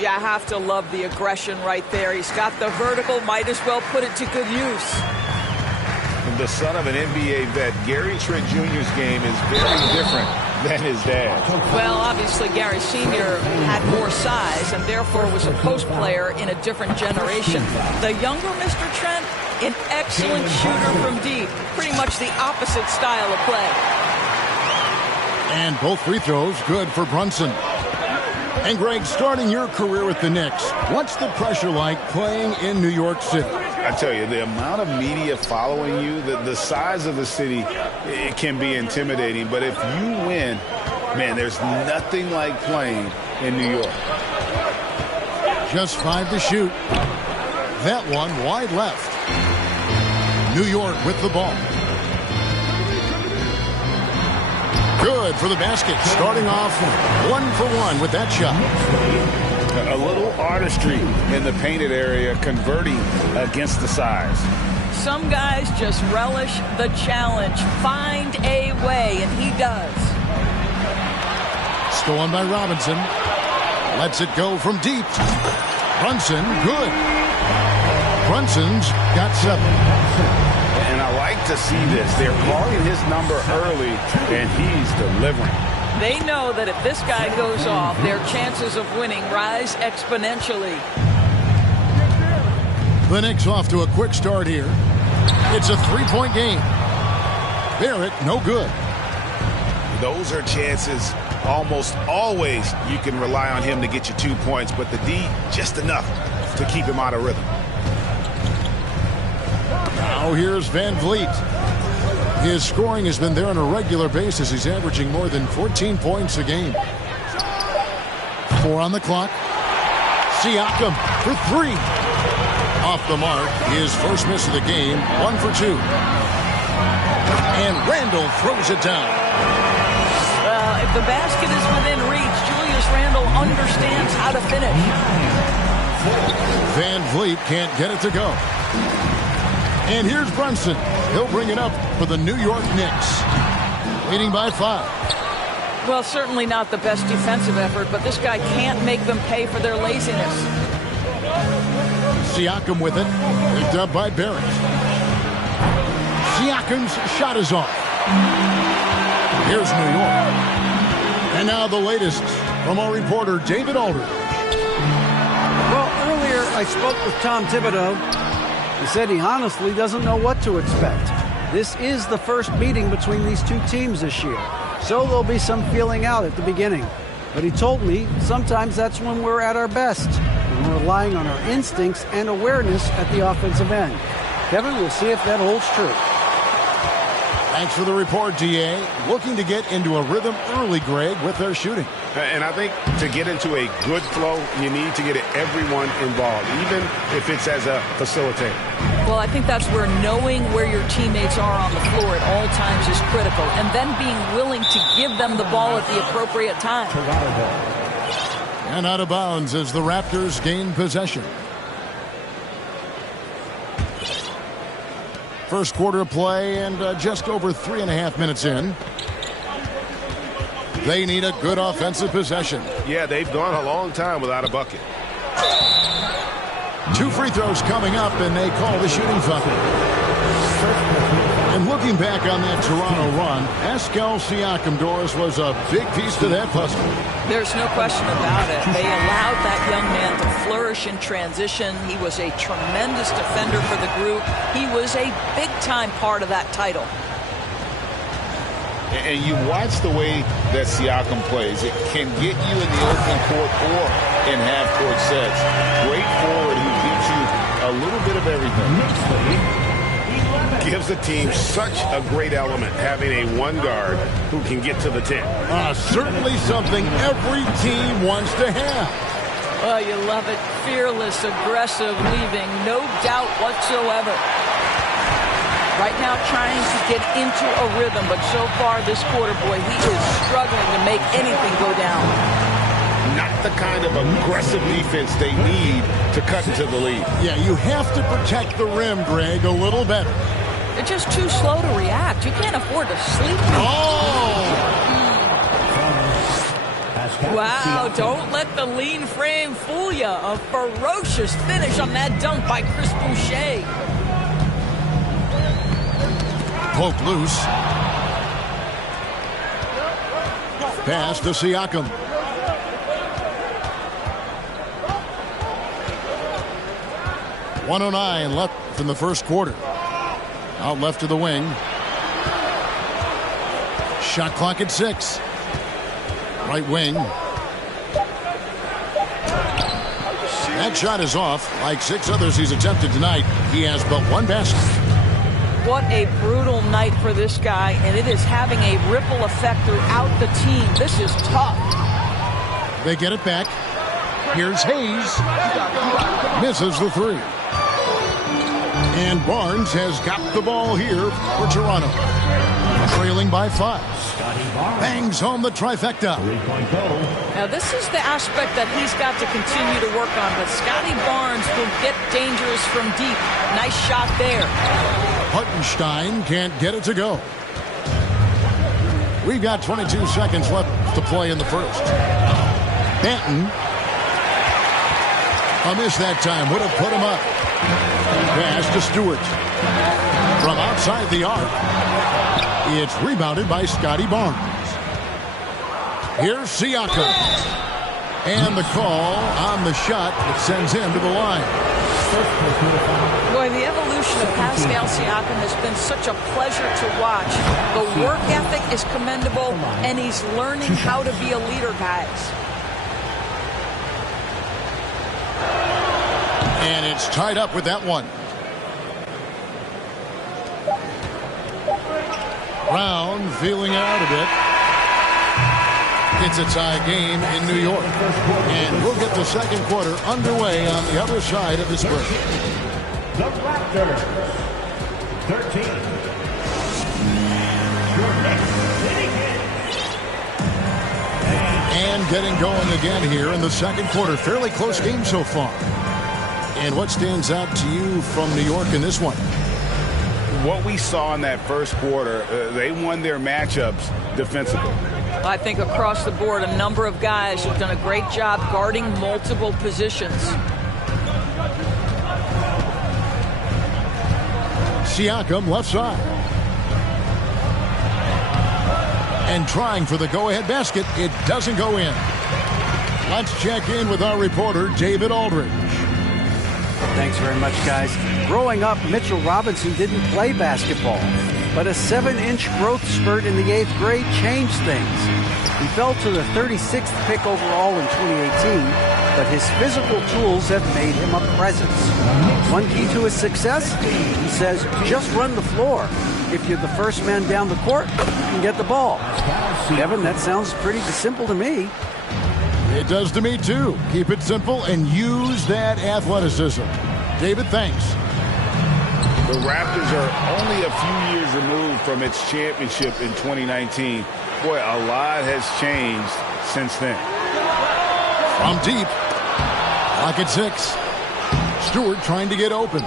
You have to love the aggression right there. He's got the vertical, might as well put it to good use. The son of an NBA vet, Gary Trent Jr.'s game is very different than his dad. Well, obviously, Gary Sr. had more size and therefore was a post player in a different generation. The younger Mr. Trent, an excellent shooter from deep. Pretty much the opposite style of play. And both free throws good for Brunson. And Greg, starting your career with the Knicks, what's the pressure like playing in New York City? I tell you, the amount of media following you, the size of the city, it can be intimidating. But if you win, man, there's nothing like playing in New York. Just 5 to shoot. That one wide left. New York with the ball. Good for the basket. Starting off 1 for 1 with that shot. A little artistry in the painted area, converting against the size. Some guys just relish the challenge. Find a way, and he does. Stolen by Robinson. Lets it go from deep. Brunson, good. Brunson's got 7. And I like to see this. They're calling his number early, and he's delivering. They know that if this guy goes off, their chances of winning rise exponentially. The Knicks off to a quick start here. It's a 3-point game. Barrett, no good. Those are chances almost always you can rely on him to get you 2 points, but the D, just enough to keep him out of rhythm. Now here's Van Vliet. His scoring has been there on a regular basis. He's averaging more than 14 points a game. 4 on the clock. Siakam for 3. Off the mark. His first miss of the game. 1 for 2. And Randle throws it down. If the basket is within reach, Julius Randle understands how to finish. Van Vliet can't get it to go. And here's Brunson. He'll bring it up for the New York Knicks. Leading by 5. Well, certainly not the best defensive effort, but this guy can't make them pay for their laziness. Siakam with it. Picked up by Barrett. Siakam's shot is off. Here's New York. And now the latest from our reporter, David Alder. Well, earlier I spoke with Tom Thibodeau. He said he honestly doesn't know what to expect. This is the first meeting between these two teams this year, so there'll be some feeling out at the beginning. But he told me sometimes that's when we're at our best, when we're relying on our instincts and awareness at the offensive end. Kevin, we'll see if that holds true. Thanks for the report, D.A. Looking to get into a rhythm early, Greg, with their shooting. And I think to get into a good flow, you need to get everyone involved, even if it's as a facilitator. Well, I think that's where knowing where your teammates are on the floor at all times is critical, and then being willing to give them the ball at the appropriate time. And out of bounds as the Raptors gain possession. First quarter of play and just over 3.5 minutes in. They need a good offensive possession. Yeah, they've gone a long time without a bucket. 2 free throws coming up, and they call the shooting foul. And looking back on that Toronto run, Pascal Siakam, Doris, was a big piece to that puzzle. There's no question about it. They allowed that young man to flourish in transition. He was a tremendous defender for the group. He was a big-time part of that title. And you watch the way that Siakam plays. It can get you in the open court or in half-court sets. Great forward who gives you a little bit of everything. Gives the team such a great element, having a one guard who can get to the 10. Certainly something every team wants to have. Oh, you love it. Fearless, aggressive, leaving, no doubt whatsoever. Right now trying to get into a rhythm, but so far this quarter, boy, he is struggling to make anything go down. Not the kind of aggressive defense they need to cut into the lead. Yeah, you have to protect the rim, Greg, a little better. They're just too slow to react. You can't afford to sleep. Oh! Wow, don't let the lean frame fool you. A ferocious finish on that dunk by Chris Boucher. Poked loose. Pass to Siakam. .109 left in the first quarter. Out left to the wing. Shot clock at 6. Right wing. That shot is off. Like 6 others he's attempted tonight, he has but 1 basket. What a brutal night for this guy, and it is having a ripple effect throughout the team. This is tough. They get it back. Here's Hayes. Misses the 3. And Barnes has got the ball here for Toronto. Trailing by 5. Bangs home the trifecta. Now this is the aspect that he's got to continue to work on, but Scotty Barnes will get dangerous from deep. Nice shot there. Hartenstein can't get it to go. We've got 22 seconds left to play in the first. Banton. A miss that time. Would have put him up. Pass to Stewart. From outside the arc. It's rebounded by Scotty Barnes. Here's Siakam. And the call on the shot that sends him to the line. Boy, the evolution of Pascal Siakam has been such a pleasure to watch. The work ethic is commendable, and he's learning how to be a leader, guys. And it's tied up with that one. Brown feeling out a bit. It's a tie game in New York. And we'll get the second quarter underway on the other side of this break. The Raptors, 13. And getting going again here in the second quarter. Fairly close game so far. And what stands out to you from New York in this one? What we saw in that first quarter, they won their matchups defensively. I think across the board, a number of guys have done a great job guarding multiple positions. Siakam left side. And trying for the go-ahead basket. It doesn't go in. Let's check in with our reporter, David Aldridge. Thanks very much, guys. Growing up, Mitchell Robinson didn't play basketball, but a 7-inch growth spurt in the 8th grade changed things. He fell to the 36th pick overall in 2018, but his physical tools have made him a presence. One key to his success, he says, just run the floor. If you're the first man down the court, you can get the ball. Kevin, that sounds pretty simple to me. It does to me, too. Keep it simple and use that athleticism. David, thanks. The Raptors are only a few years removed from its championship in 2019. Boy, a lot has changed since then. From deep. Clock at 6. Stewart trying to get open.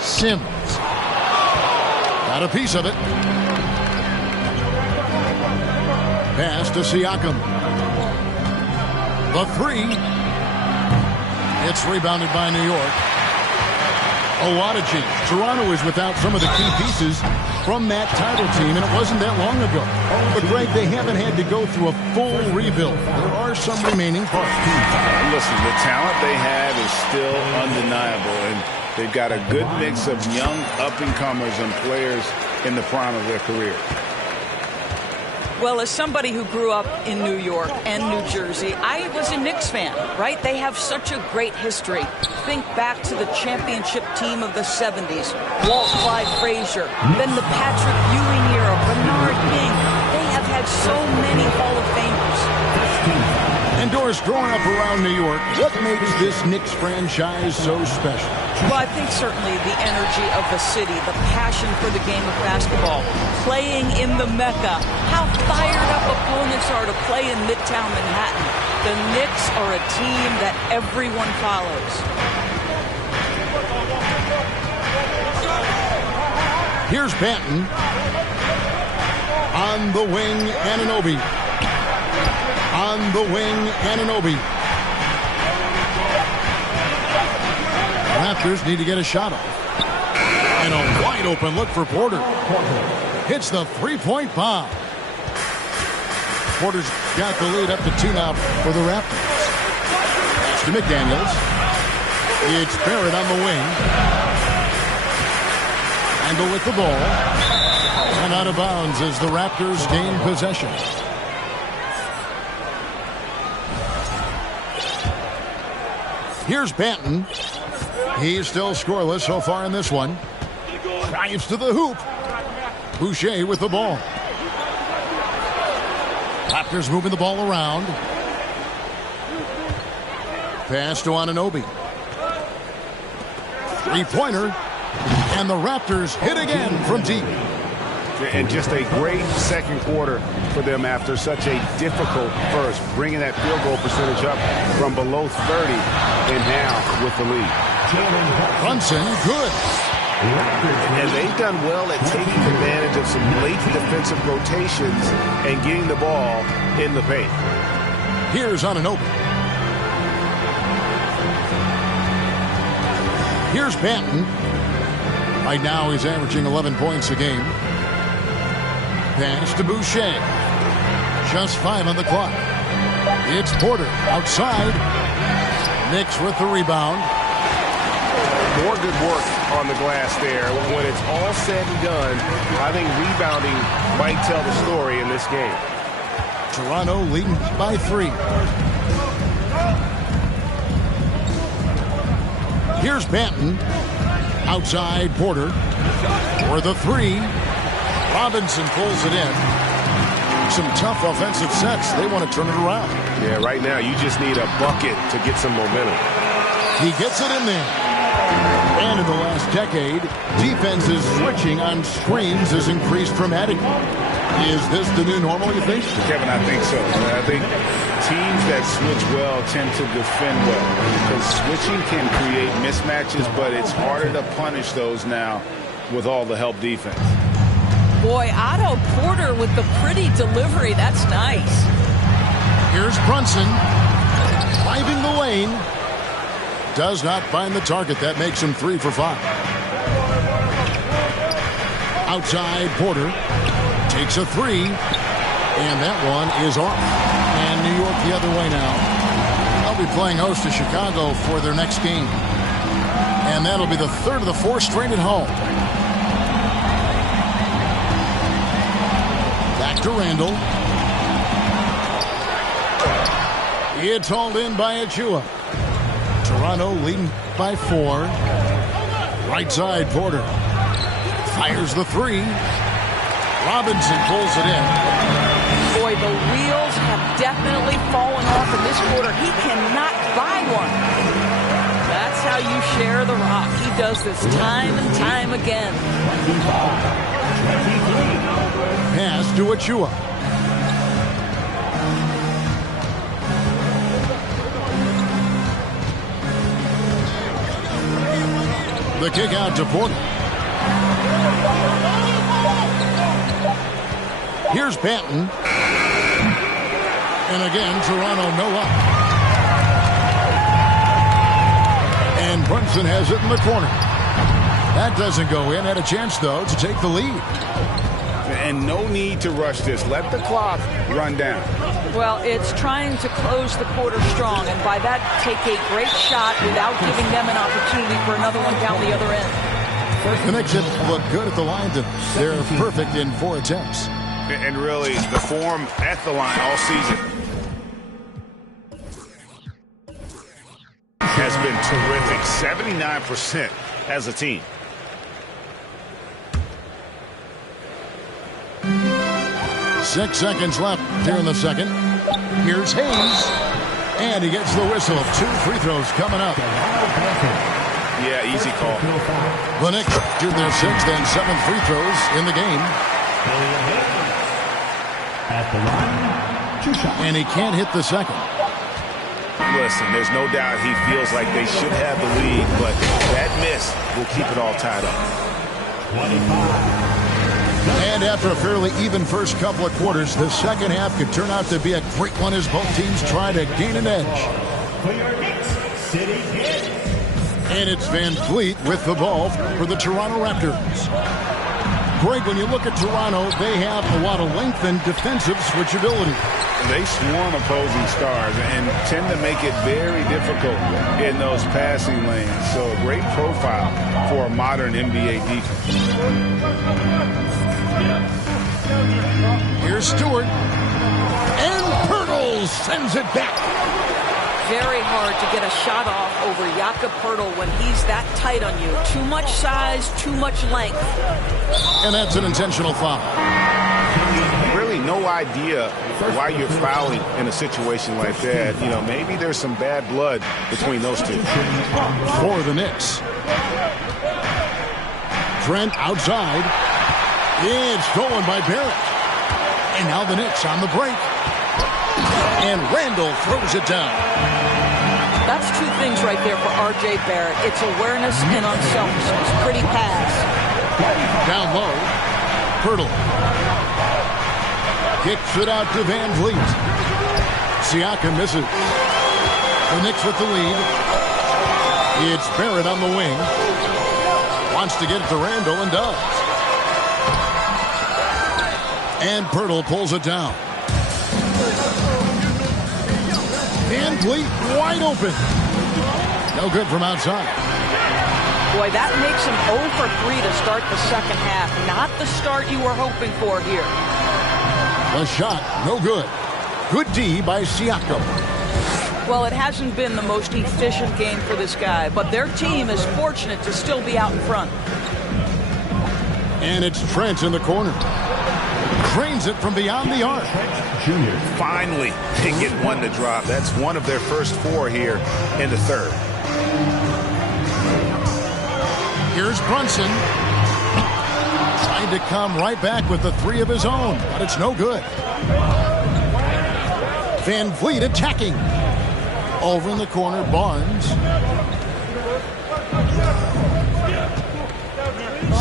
Sims. Got a piece of it. Pass to Siakam. The 3. It's rebounded by New York. A lot of change. Toronto is without some of the key pieces from that title team, and it wasn't that long ago. But, Greg, they haven't had to go through a full rebuild. There are some remaining parts. Listen, the talent they have is still undeniable, and they've got a good mix of young up-and-comers and players in the prime of their career. Well, as somebody who grew up in New York and New Jersey, I was a Knicks fan, right? They have such a great history. Think back to the championship team of the 70s, Walt Clyde Frazier, then the Patrick Ewing era, Bernard King. They have had so many Hall of Famers. And Doris, growing up around New York, what makes this Knicks franchise so special? Well, I think certainly the energy of the city, the passion for the game of basketball, playing in the Mecca, how fired up opponents are to play in Midtown Manhattan. The Knicks are a team that everyone follows. Here's Banton. On the wing, Anunoby. On the wing, Anunoby. Raptors need to get a shot off. And a wide open look for Porter. Hits the three-point bomb. Porter's got the lead up to 2 now for the Raptors. To McDaniels. It's Barrett on the wing. Randle with the ball. And out of bounds as the Raptors gain possession. Here's Banton. He's still scoreless so far in this one. Drives to the hoop. Boucher with the ball. Raptors moving the ball around. Pass to Anunoby. Three-pointer. And the Raptors hit again from deep. And just a great second quarter for them after such a difficult first. Bringing that field goal percentage up from below 30 and now with the lead. Brunson, good. And they've done well at taking advantage of some late defensive rotations and getting the ball in the paint. Here's Anunoby. Here's Banton. Right now he's averaging 11 points a game. Pass to Boucher. Just 5 on the clock. It's Porter outside. Knicks with the rebound. More good work on the glass there. When it's all said and done, I think rebounding might tell the story in this game. Toronto leading by 3. Here's Banton. Outside Porter. For the 3. Robinson pulls it in. Some tough offensive sets. They want to turn it around. Yeah, right now you just need a bucket to get some momentum. He gets it in there. And in the last decade, defenses switching on screens has increased dramatically. Is this the new normal, you think? Kevin, I think so. I think teams that switch well tend to defend well because switching can create mismatches, but it's harder to punish those now with all the help defense. Boy, Otto Porter with the pretty delivery. That's nice. Here's Brunson. Driving the lane. Does not find the target. That makes him 3 for 5. Outside Porter. Takes a 3. And that one is off. And New York the other way now. They'll be playing host to Chicago for their next game. And that'll be the 3rd of the 4 straight at home. Back to Randle. It's hauled in by Achua. Toronto leading by 4. Right side Porter. Fires the 3. Robinson pulls it in. Boy, the wheels have definitely fallen off in this quarter. He cannot buy one. That's how you share the rock. He does this time and time again. Pass to Achua. The kick out to Porter. Here's Banton. And again, Toronto no up. And Brunson has it in the corner. That doesn't go in. Had a chance, though, to take the lead. And no need to rush this. Let the clock run down. Well, it's trying to close the quarter strong, and by that, take a great shot without giving them an opportunity for another one down the other end. The Knicks have looked good at the line. They're perfect in 4 attempts. And really, the form at the line all season has been terrific. 79% as a team. Six seconds left here in the second. Here's Hayes. And he gets the whistle. 2 free throws coming up. Yeah, easy call. The Knicks do their 6th and 7th free throws in the game. At the line, 2 shots. And he can't hit the second. Listen, there's no doubt he feels like they should have the lead, but that miss will keep it all tied up. 25. And after a fairly even first couple of quarters, the second half could turn out to be a great one as both teams try to gain an edge. And it's Van Vliet with the ball for the Toronto Raptors. Greg, when you look at Toronto, they have a lot of length and defensive switchability. They swarm opposing stars and tend to make it very difficult in those passing lanes. So a great profile for a modern NBA defense. Here's Stewart. And Poeltl sends it back. Very hard to get a shot off over Jakob Poeltl when he's that tight on you. Too much size, too much length. And that's an intentional foul. Really no idea why you're fouling in a situation like that. You know, maybe there's some bad blood between those two. For the Knicks. Trent outside. It's stolen by Barrett. And now the Knicks on the break. And Randall throws it down. That's two things right there for R.J. Barrett. It's awareness and unselfishness. Pretty pass. Down low. Poeltl. Kicks it out to Van Vliet. Siakam misses. The Knicks with the lead. It's Barrett on the wing. Wants to get it to Randall and does. And Poeltl pulls it down. Van Vliet wide open. No good from outside. Boy, that makes him 0 for 3 to start the second half. Not the start you were hoping for here. The shot, no good. Good D by Siakam. Well, it hasn't been the most efficient game for this guy, but their team is fortunate to still be out in front. And it's Trent in the corner. Drains it from beyond the arc. Junior. Finally, they get one to drop. That's one of their first 4 here in the third. Here's Brunson. Trying to come right back with the 3 of his own, but it's no good. Van Vliet attacking. Over in the corner, Barnes.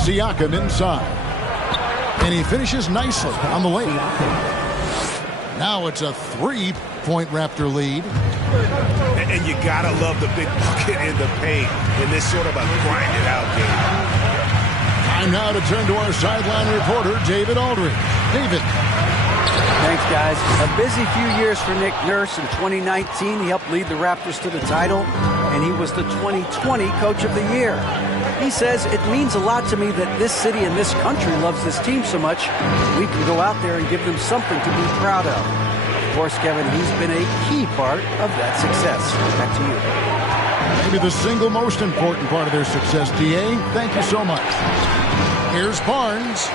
Siakam inside. And he finishes nicely on the way. Now it's a 3-point Raptor lead. And you gotta love the big bucket in the paint in this sort of a grinded-out game. Time now to turn to our sideline reporter, David Aldridge. David. Thanks, guys. A busy few years for Nick Nurse. In 2019, he helped lead the Raptors to the title, and he was the 2020 Coach of the Year. He says, it means a lot to me that this city and this country loves this team so much. We can go out there and give them something to be proud of. Of course, Kevin, he's been a key part of that success. Back to you. Maybe the single most important part of their success, D.A. Thank you so much. Here's Barnes.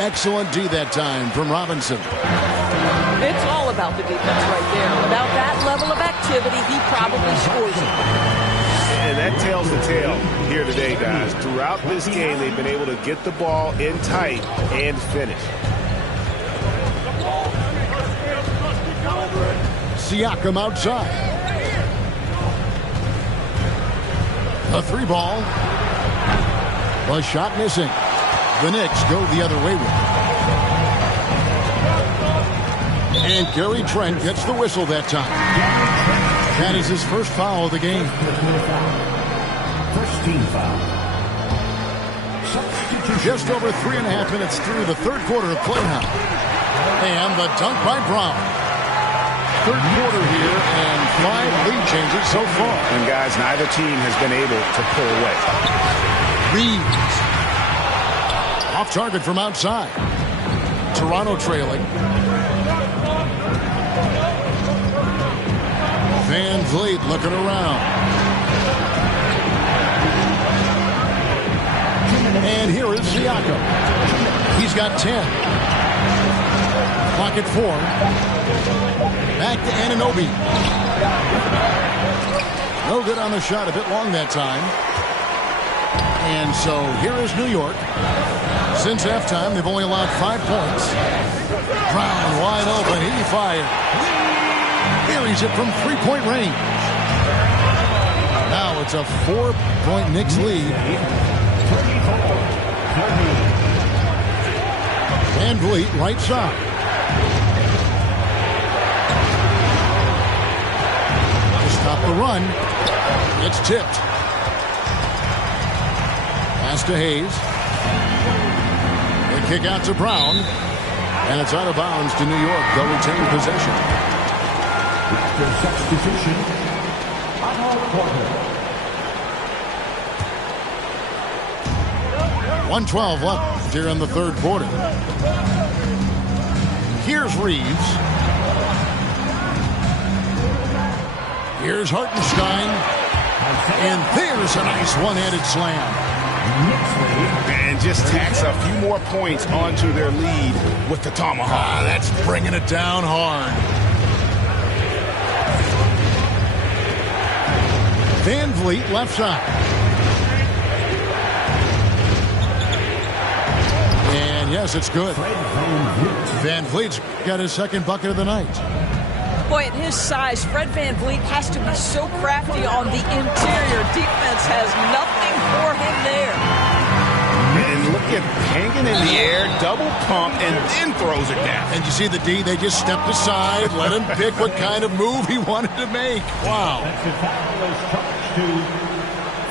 Excellent D that time from Robinson. It's all about the defense right there. Without that level of activity, he probably scores it. And that tells the tale here today, guys. Throughout this game, they've been able to get the ball in tight and finish. Siakam outside. A 3 ball. A shot missing. The Knicks go the other way with it. And Gary Trent gets the whistle that time. That is his first foul of the game. First team foul. Just over 3.5 minutes through the third quarter of play now. And the dunk by Brown. Third quarter here and 5 lead changes so far. And guys, neither team has been able to pull away. Reeves. Off target from outside. Toronto trailing. Van Vliet looking around. And here is Siakam. He's got 10. Clock at 4. Back to Anunoby. No good on the shot. A bit long that time. And so here is New York. Since halftime, they've only allowed 5 points. Brown wide open. He fired. Buries it from 3-point range. Now it's a 4-point Knicks lead. Van Vliet, right side. To stop the run. It's tipped. Pass to Hayes. The kick out to Brown. And it's out of bounds to New York. They'll retain possession. Their substitution, Otto Porter. 1:12 left here in the third quarter. Here's Reeves. Here's Hartenstein. And there's a nice one-handed slam. And just tacks a few more points onto their lead with the tomahawk. That's bringing it down hard. Van Vliet, left side. And yes, it's good. Van Vliet's got his second bucket of the night. Boy, at his size, Fred Van Vliet has to be so crafty on the interior. Defense has nothing for him there. And look at hanging in the air, double pump, and then throws it down. And you see the D, they just stepped aside, let him pick what kind of move he wanted to make. Wow. Defensive foul is charged to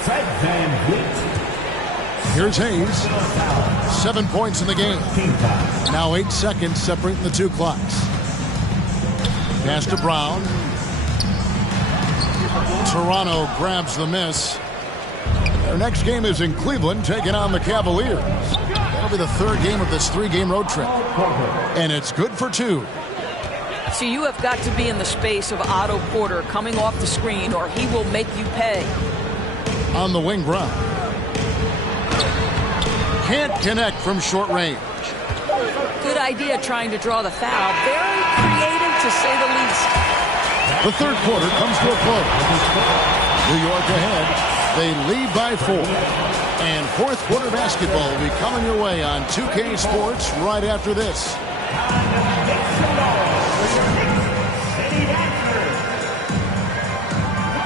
Fred Van Vliet. Here's Hayes. 7 points in the game. Now 8 seconds separating the two clocks. Pass to Brown. Toronto grabs the miss. Their next game is in Cleveland, taking on the Cavaliers. That'll be the third game of this 3-game road trip. And it's good for 2. So you have got to be in the space of Otto Porter coming off the screen, or he will make you pay. On the wing, Brown. Can't connect from short range. Good idea trying to draw the foul. Very creative, to say the least. The third quarter comes to a close. New York ahead. They lead by 4. And fourth quarter basketball will be coming your way on 2K Sports right after this.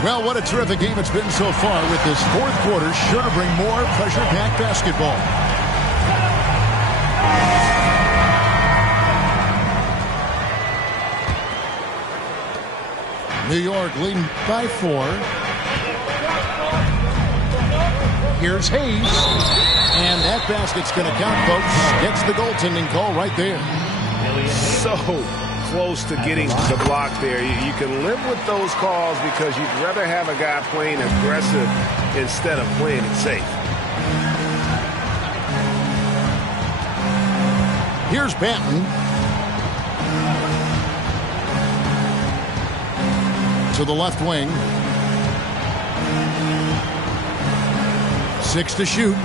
Well, what a terrific game it's been so far, with this fourth quarter sure to bring more pressure-packed basketball. New York leading by 4. Here's Hayes. And that basket's going to count, folks. Gets the goaltending call right there. So close to getting the block there. You can live with those calls because you'd rather have a guy playing aggressive instead of playing it safe. Here's Banton. To the left wing. 6 to shoot.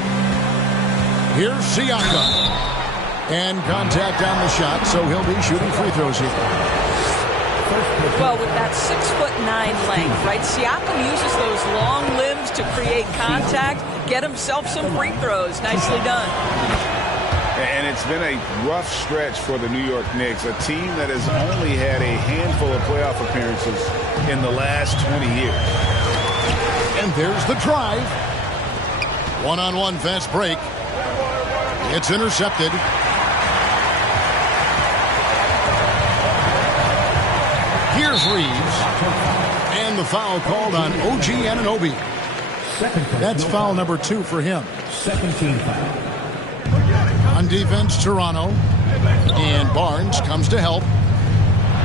Here's Siakam. And contact on the shot, so he'll be shooting free throws here. Well, with that 6'9" length, right? Siakam uses those long limbs to create contact, get himself some free throws. Nicely done. And it's been a rough stretch for the New York Knicks, a team that has only had a handful of playoff appearances in the last 20 years. And there's the drive. One-on-one fast break. It's intercepted. Here's Reeves. And the foul called on OG Anunoby. That's foul number 2 for him. Second team foul. On defense, Toronto. And Barnes comes to help.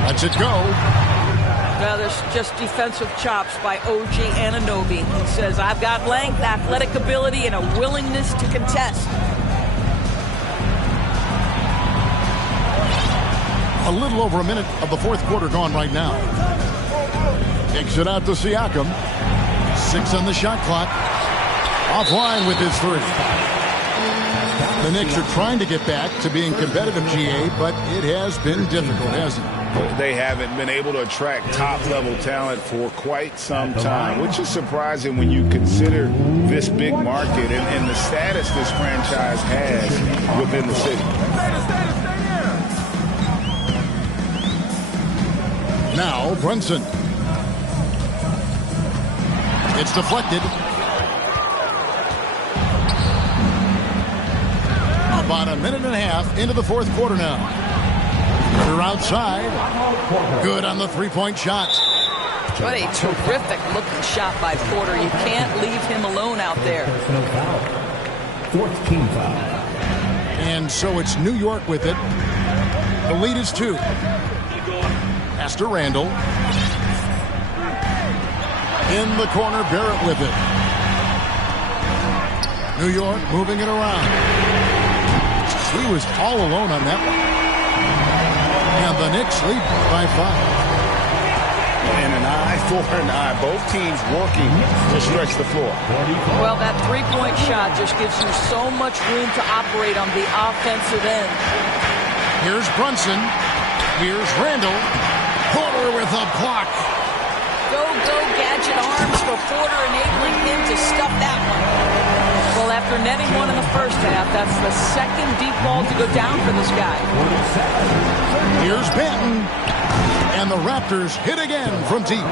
Lets it go. Well, there's just defensive chops by OG Anunoby. He says, I've got length, athletic ability, and a willingness to contest. A little over a minute of the fourth quarter gone right now. Kicks it out to Siakam. 6 on the shot clock. Offline with his 3. The Knicks are trying to get back to being competitive, GA, but it has been difficult, hasn't it? They haven't been able to attract top-level talent for quite some time, which is surprising when you consider this big market and the status this franchise has within the city. Now, Brunson. It's deflected. About a minute and a half into the fourth quarter now. They're outside. Good on the three-point shot. What a terrific-looking shot by Porter. You can't leave him alone out there. Fourth team foul. And so it's New York with it. The lead is 2. Pass to Randall. In the corner, Barrett with it. New York moving it around. He was all alone on that one. And the Knicks lead by 5. And an eye for an eye. Both teams working to stretch the floor. Well, that three-point shot just gives you so much room to operate on the offensive end. Here's Brunson. Here's Randall. Porter with a block. Go, gadget arms for Porter, enabling him to stuff that one. Well, after netting one in the first half, that's the second deep ball to go down for this guy. Here's Banton. And the Raptors hit again from deep.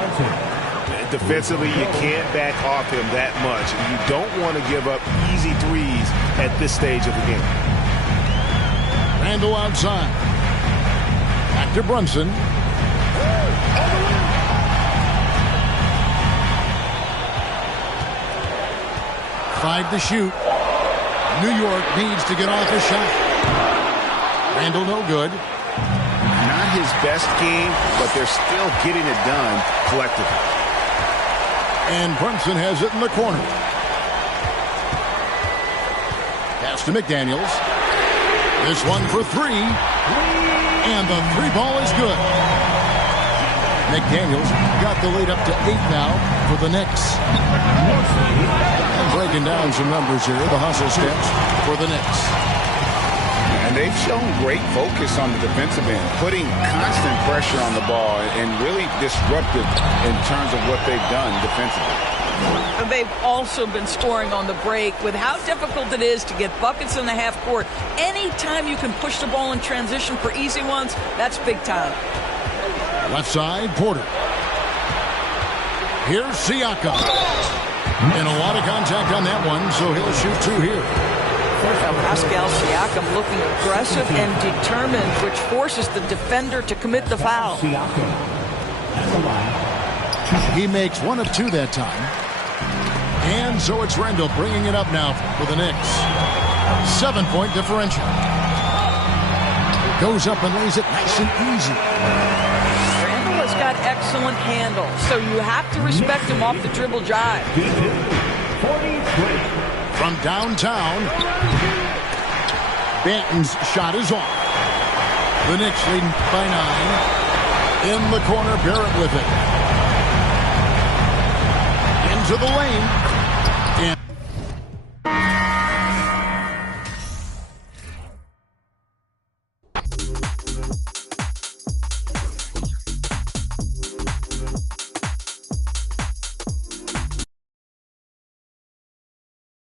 Defensively, you can't back off him that much. You don't want to give up easy threes at this stage of the game. Randall outside. Back to Brunson. Five to shoot. New York needs to get off a shot. Randall no good. Not his best game, but they're still getting it done collectively. And Brunson has it in the corner. Pass to McDaniels. This one for 3. And the 3 ball is good. McDaniels got the lead up to 8 now for the Knicks. Breaking down some numbers here. The hustle steps for the Knicks. And they've shown great focus on the defensive end, putting constant pressure on the ball and really disruptive in terms of what they've done defensively. They've also been scoring on the break. With how difficult it is to get buckets in the half court, anytime you can push the ball in transition for easy ones, that's big time. Left side, Porter. Here's Siakam. And a lot of contact on that one, so he'll shoot 2 here. Now Pascal Siakam looking aggressive and determined, which forces the defender to commit the foul. He makes 1 of 2 that time. And so it's Randall bringing it up now for the Knicks. 7-point differential. Goes up and lays it nice and easy. Randall has got excellent handle, so you have to respect him off the dribble drive. From downtown, Banton's shot is off. The Knicks leading by 9. In the corner, Barrett with it. Into the lane.